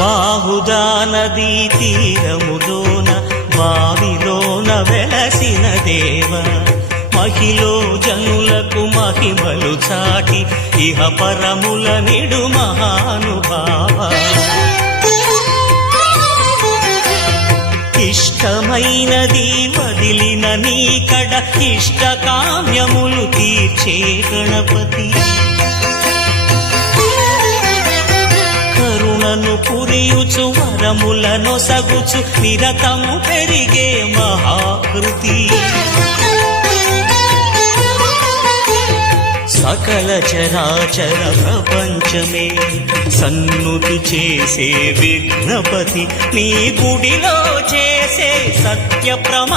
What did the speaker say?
బాహుదా నదీ తీరములోన బావిలోన వెలసిన దేవ మహిలో జనులకు మహిమలు చాటి ఇహ పరముల నిడు మహానుభావ ఇష్టమైనది వదిలిన నీకడ ఇష్ట కామ్యములు తీర్చే గణపతి కరుణను పురియుచు వరములను సగుచు నిరతము పెరిగే మహాకృతి సకల చరాచర ప్రపంచమే సన్నుతి చేసే విఘ్నపతి నీ గుడిలో చేసే సత్య ప్రమా